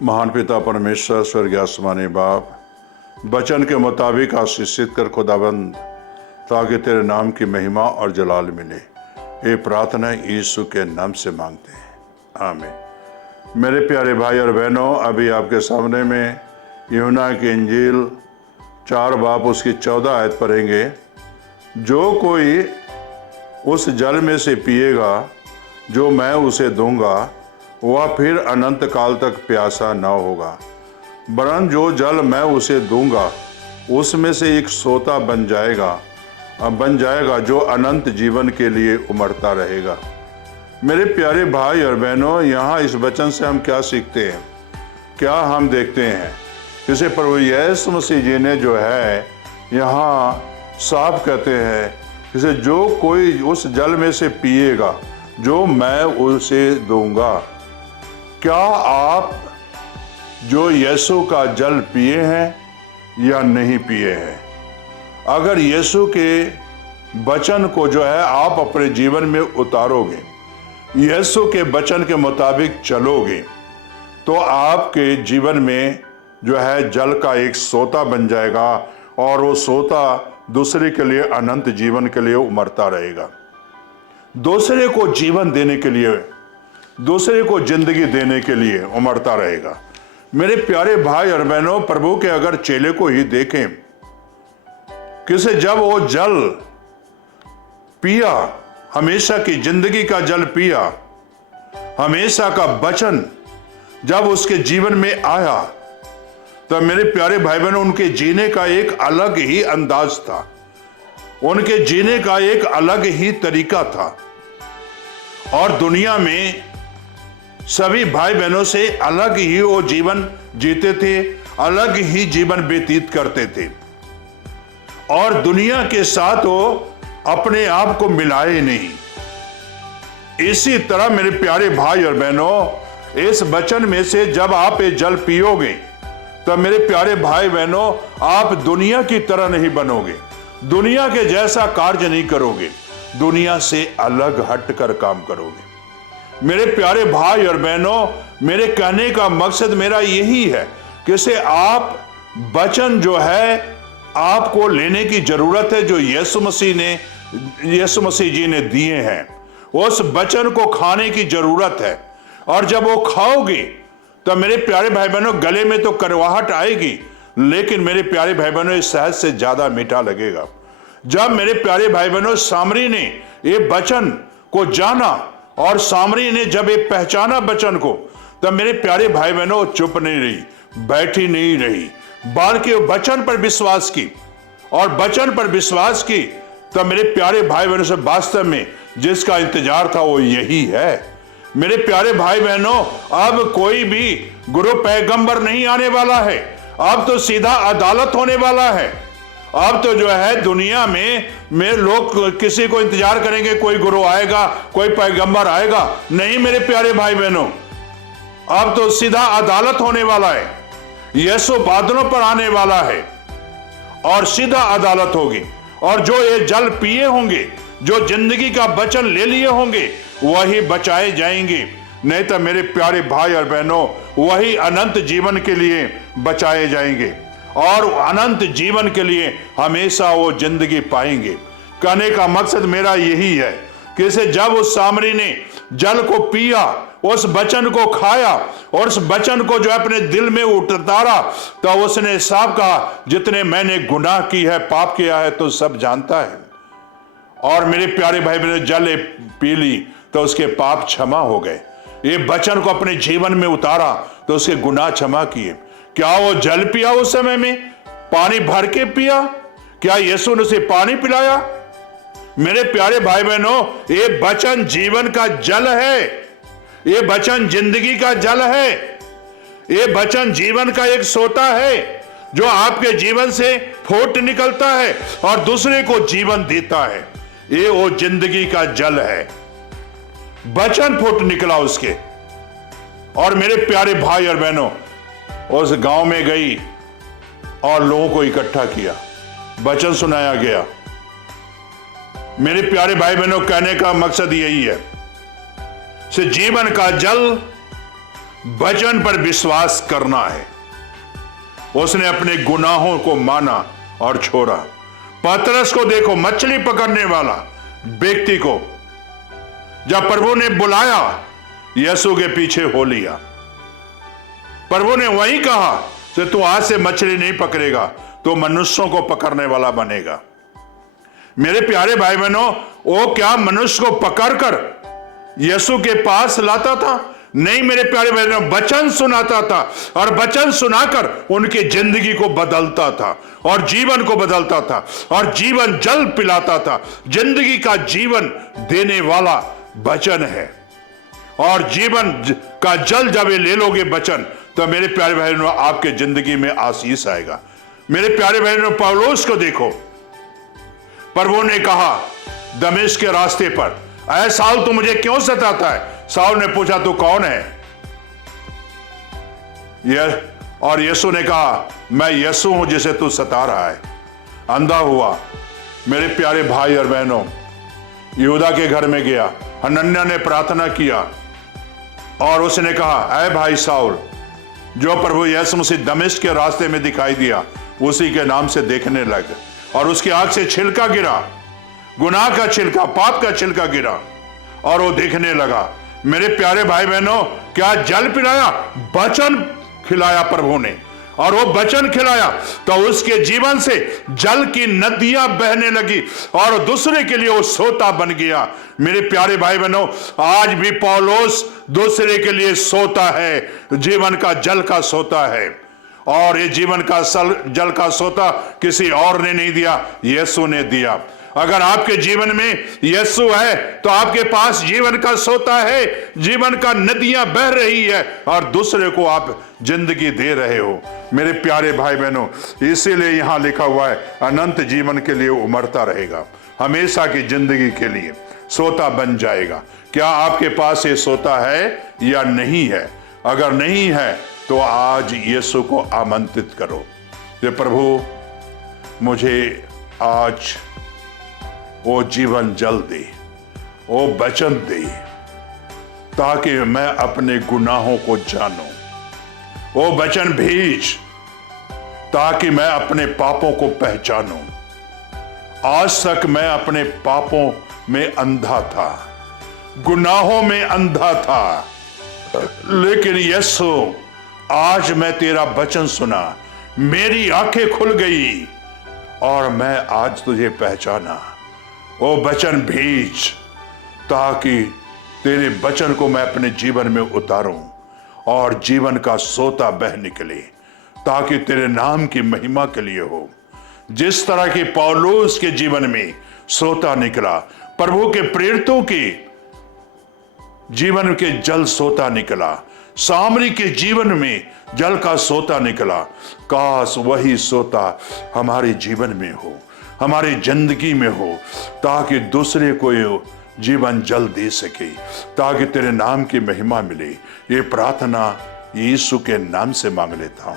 महान पिता परमेश्वर, स्वर्गीय आसमानी बाप, वचन के मुताबिक आशीषित कर खुदाबंद, ताकि तेरे नाम की महिमा और जलाल मिले। ये प्रार्थना यीशु के नाम से मांगते हैं, आमीन। मेरे प्यारे भाई और बहनों, अभी आपके सामने में यूहन्ना की इंजील 4 बाब उसकी 14 आयत पढ़ेंगे। जो कोई उस जल में से पिएगा जो मैं उसे दूंगा, वह फिर अनंत काल तक प्यासा न होगा, वरन जो जल मैं उसे दूंगा उसमें से एक सोता बन जाएगा जो अनंत जीवन के लिए उमड़ता रहेगा। मेरे प्यारे भाई और बहनों, यहाँ इस वचन से हम क्या सीखते हैं, क्या हम देखते हैं? जैसे प्रभु यीशु मसीह जी ने जो है यहाँ साफ कहते हैं, जैसे जो कोई उस जल में से पिएगा जो मैं उसे दूंगा। क्या आप जो यीशु का जल पिए हैं या नहीं पिए हैं? अगर यीशु के वचन को जो है आप अपने जीवन में उतारोगे, यीशु के वचन के मुताबिक चलोगे, तो आपके जीवन में जो है जल का एक सोता बन जाएगा और वो सोता दूसरे के लिए अनंत जीवन के लिए उमड़ता रहेगा। दूसरे को जीवन देने के लिए, दूसरे को जिंदगी देने के लिए उमड़ता रहेगा। मेरे प्यारे भाई और बहनों, प्रभु के अगर चेले को ही देखें, किसे जब वो जल पिया, हमेशा की जिंदगी का जल पिया, हमेशा का वचन जब उसके जीवन में आया, तो मेरे प्यारे भाई बहनों, उनके जीने का एक अलग ही अंदाज था, उनके जीने का एक अलग ही तरीका था और दुनिया में सभी भाई बहनों से अलग ही वो जीवन जीते थे, अलग ही जीवन व्यतीत करते थे और दुनिया के साथ वो अपने आप को मिलाए नहीं। इसी तरह मेरे प्यारे भाई और बहनों, इस वचन में से जब आप ये जल पियोगे, तो मेरे प्यारे भाई बहनों, आप दुनिया की तरह नहीं बनोगे, दुनिया के जैसा कार्य नहीं करोगे, दुनिया से अलग हटकर काम करोगे। मेरे प्यारे भाई और बहनों, मेरे कहने का मकसद मेरा यही है कि से आप वचन जो है आपको लेने की जरूरत है, जो यीशु मसीह जी ने दिए हैं, उस वचन को खाने की जरूरत है। और जब वो खाओगे तो मेरे प्यारे भाई बहनों, गले में तो कड़वाहट आएगी, लेकिन मेरे प्यारे भाई बहनों, इस शहद से ज्यादा मीठा लगेगा। जब मेरे प्यारे भाई बहनों सामरी ने ये वचन को जाना और सामरी ने जब ये पहचाना वचन को, तब मेरे प्यारे भाई बहनों चुप नहीं रही, बैठी नहीं रही, बल्कि वचन पर विश्वास की और वचन पर विश्वास की। तब मेरे प्यारे भाई बहनों से वास्तव में जिसका इंतजार था वो यही है। मेरे प्यारे भाई बहनों, अब कोई भी गुरु पैगंबर नहीं आने वाला है, अब तो सीधा अदालत होने वाला है। अब तो जो है दुनिया में लोग किसी को इंतजार करेंगे, कोई गुरु आएगा, कोई पैगंबर आएगा। नहीं मेरे प्यारे भाई बहनों, अब तो सीधा अदालत होने वाला है। यीशु बादलों पर आने वाला है और सीधा अदालत होगी। और जो ये जल पिए होंगे, जो जिंदगी का वचन ले लिए होंगे, वही बचाए जाएंगे। नहीं तो मेरे प्यारे भाई और बहनों, वही अनंत जीवन के लिए बचाए जाएंगे और अनंत जीवन के लिए हमेशा वो जिंदगी पाएंगे। कहने का मकसद मेरा यही है कि जब उस सामरी ने जल को पिया, उस वचन को खाया और उस वचन को जो अपने दिल में उतारा, तो उसने साफ कहा, जितने मैंने गुनाह की है, पाप किया है, तो सब जानता है। और मेरे प्यारे भाई बहनों, जल पी ली तो उसके पाप क्षमा हो गए। ये वचन को अपने जीवन में उतारा तो उसके गुनाह क्षमा किए। क्या वो जल पिया उस समय में? पानी भर के पिया? क्या यीशु ने उसे पानी पिलाया? मेरे प्यारे भाई बहनों, ये वचन जीवन का जल है, ये वचन जिंदगी का जल है, ये वचन जीवन का एक सोता है जो आपके जीवन से फूट निकलता है और दूसरे को जीवन देता है। ये वो जिंदगी का जल है, वचन फूट निकला उसके। और मेरे प्यारे भाई और बहनों, उस गांव में गई और लोगों को इकट्ठा किया, वचन सुनाया गया। मेरे प्यारे भाई बहनों, कहने का मकसद यही है, से जीवन का जल वचन पर विश्वास करना है। उसने अपने गुनाहों को माना और छोड़ा। पतरस को देखो, मछली पकड़ने वाला व्यक्ति को जब प्रभु ने बुलाया, यीशु के पीछे हो लिया। प्रभु ने वही कहा कि तू आज से मछली नहीं पकड़ेगा, तो मनुष्यों को पकड़ने वाला बनेगा। मेरे प्यारे भाई बहनों, वो क्या मनुष्य को पकड़कर यीशु के पास लाता था? नहीं मेरे प्यारे बहनों, वचन सुनाता था और वचन सुनाकर उनकी जिंदगी को बदलता था और जीवन को बदलता था और जीवन जल पिलाता था। जिंदगी का जीवन देने वाला वचन है और जीवन का जल जब ले लोगे वचन, तो मेरे प्यारे बहनों आपके जिंदगी में आशीष आएगा। मेरे प्यारे बहनों, पौलुस को देखो, प्रभु ने कहा दमिश्क के रास्ते पर, ऐ साउल तू मुझे क्यों सताता है? साउल ने पूछा तू कौन है? और यीशु ने कहा मैं यीशु हूं जिसे तू सता रहा है। अंधा हुआ। मेरे प्यारे भाई और बहनों, यहूदा के घर में गया, हनन्याह ने प्रार्थना किया और उसने कहा ऐ भाई साउल, जो प्रभु यीशु मसीह दमिश्क के रास्ते में दिखाई दिया उसी के नाम से देखने लग, और उसकी आंख से छिलका गिरा, गुनाह का छिलका, पाप का छिलका गिरा और वो देखने लगा। मेरे प्यारे भाई बहनों, क्या जल पिलाया? वचन खिलाया प्रभु ने, और वो वचन खिलाया तो उसके जीवन से जल की नदियां बहने लगी और दूसरे के लिए वो सोता बन गया। मेरे प्यारे भाई बहनों, आज भी पौलुस दूसरे के लिए सोता है, जीवन का जल का सोता है। और ये जीवन का जल का सोता किसी और ने नहीं दिया, यीशु ने दिया। अगर आपके जीवन में यीशु है तो आपके पास जीवन का सोता है, जीवन का नदियां बह रही है और दूसरे को आप जिंदगी दे रहे हो। मेरे प्यारे भाई बहनों, इसीलिए यहां लिखा हुआ है अनंत जीवन के लिए उमड़ता रहेगा, हमेशा की जिंदगी के लिए सोता बन जाएगा। क्या आपके पास ये सोता है या नहीं है? अगर नहीं है तो आज यीशु को आमंत्रित करो कि प्रभु मुझे आज वो जीवन जल दे, वो वचन दे, ताकि मैं अपने गुनाहों को जानूं। वो वचन भेज ताकि मैं अपने पापों को पहचानूं। आज तक मैं अपने पापों में अंधा था, गुनाहों में अंधा था, लेकिन यीशु आज मैं तेरा वचन सुना, मेरी आंखें खुल गई और मैं आज तुझे पहचाना। वो वचन भेज ताकि तेरे वचन को मैं अपने जीवन में उतारूं और जीवन का सोता बह निकले, ताकि तेरे नाम की महिमा के लिए हो। जिस तरह के पौलुस के जीवन में सोता निकला, प्रभु के प्रेरितों के जीवन के जल सोता निकला, सामरी के जीवन में जल का सोता निकला। काश वही सोता हमारे जीवन में हो, हमारी जिंदगी में हो, ताकि दूसरे को जीवन जल दे सके, ताकि तेरे नाम की महिमा मिले। ये प्रार्थना यीशु के नाम से मांग लेता हूं।